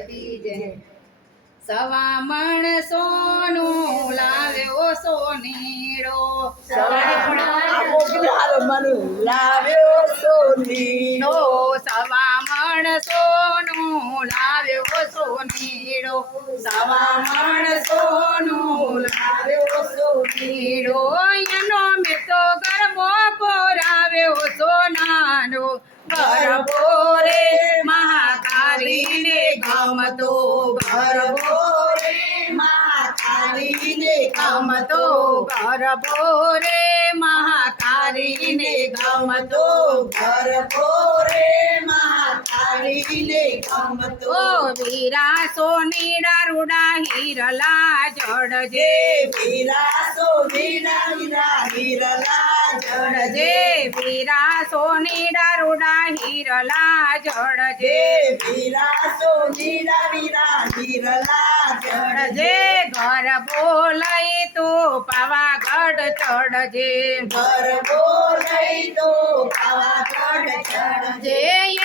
કી જય સવા મણ સોનું લાવ્યો સોનીડો લાવ્યો સોનીડો સવા મણ સોનું લાવ્યો સોનીડો સવા મણ સોનું લાવ્યો સોનીડો એનો મેં તો ગરબો પોરાવ્યો સોનાનો ગરબો રે મહાકાલીને ગમતો ગરબો રે મહાકાલીને ગમતો ગરબો રે મહાકાલીને ગમતો ગરબો રે મહાકાલીને ગમતો વીરા સોનીડા રૂડા હીરલા જડજે વીરા સોનીડા હીરલા જડજે વીરા સોનીડા રૂડા હીરલા જડજે વીરા સોનીડા હીરલા ચડજે ઘર બોલાય તો પાવાગઢ ચડજે ગરબો લઈ તો પાવાગઢ ચડજે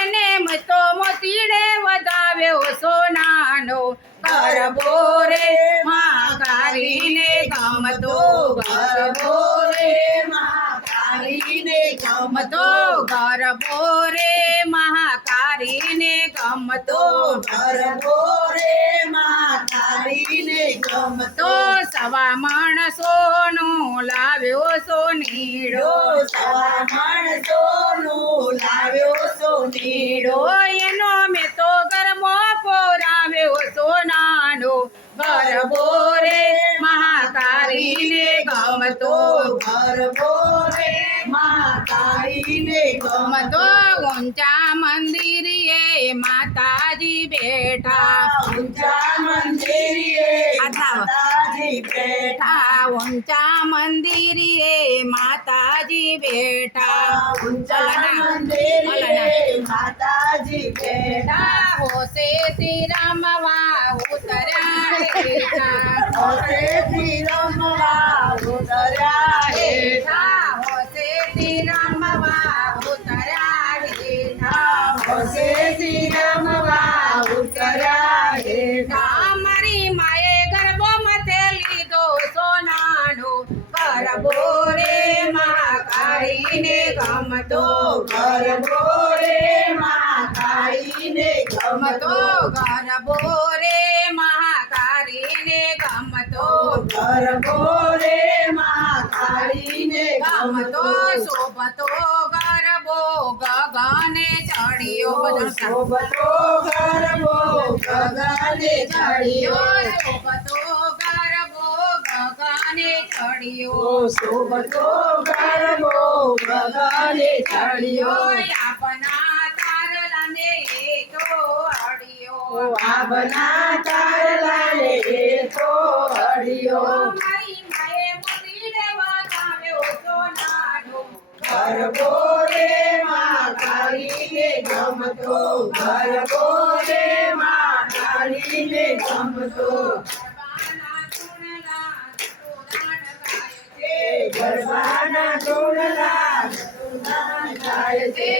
એને તો મોતીડે વધાવ્યો સોનાનો ગરબો રે મહાકાલીને ગમતો ગરબો રે મહાકાલીને ગમતો ગરબો રે મહાકાલીને ગમતો ગરબો રે મહાકાલીને ગમતો તો સવા માણસોનો લાવ્યો સોનીડો સવા માણસોનું લાવ્યો સોનીડો એનો મેં તો ગરબો પોરાવ્યો સોનાનો ગરબો રે મહાકાલીને ગમતો ગરબો રે મહાકાલીને ગમતો ઊંચા મંદિરે માતાજી બેઠા ઊંચા મંદિરે માતાજી બેઠા ઊંચા મંદિરે માતાજી બેઠા ઊંચા મંદિરે માતાજી બેઠા હોશે શ્રી રામવા ઉતર્યા હેઠા હોશે શ્રી રમવા ઉતર્યા હેઠા હોશે શ્રી રામવા ઉતર્યા હેઠા હોશે શ્રી રમવા ઉતર્યા હેઠા મારી માએ ગરબો મથે લીધો સોનાનો ગરબો રે મહાકાલીને ગમતો ગરબો રે મહાકાલીને ગમતો ગરબો રે મહાકાલીને ગમતો ગરબો રે મહાકાલીને ગમતો શોભતો ગરબો ગગને ચડ્યો શોભતો ગરબો ગગને ચડ્યો શોભતો ગરબો ગગને ચડ્યો શોભતો ગરબો ગગને ચડ્યો આપના તારલાને તો અડ્યો આબના તારલાને તો અડ્યો મારી માએ મોતી દેવા આવ્યો સોનાનો ગરબો રે મહાકાલીને ગમતો ગરબો રે મહાકાલીને ગમતો ગરબાના ટોળલા ગાય છે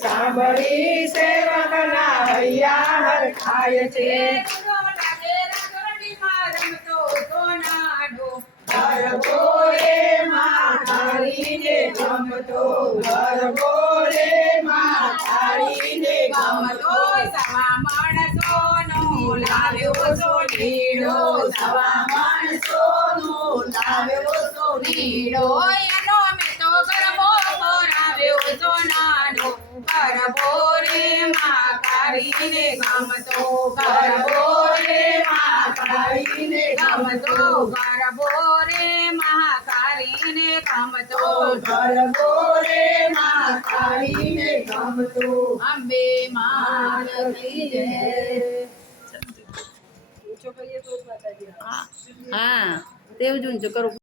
સાંભળી સેવકના હૈયા હરખાય છે ગરબો રે મહાકાલીને ગમતો ગરબો રે મહાકાલીને ગમતો સવા માણસોનો લાવ્યો સોનીડો સવા માણસોનું લાવ્યો સોનીડો એનો મેં તો ગરબો બોરાવ્યો સોનાનો ગરબો રે મહાકાલીને ગમતો ગરબો રે મહાકાલીને ગમતો ગરબો રે મહાકાલીને ગમતો ગરબો રે મહાકાલીને ગમતો અંબે માત કી જય હા તેવું જ ઊંચું કરું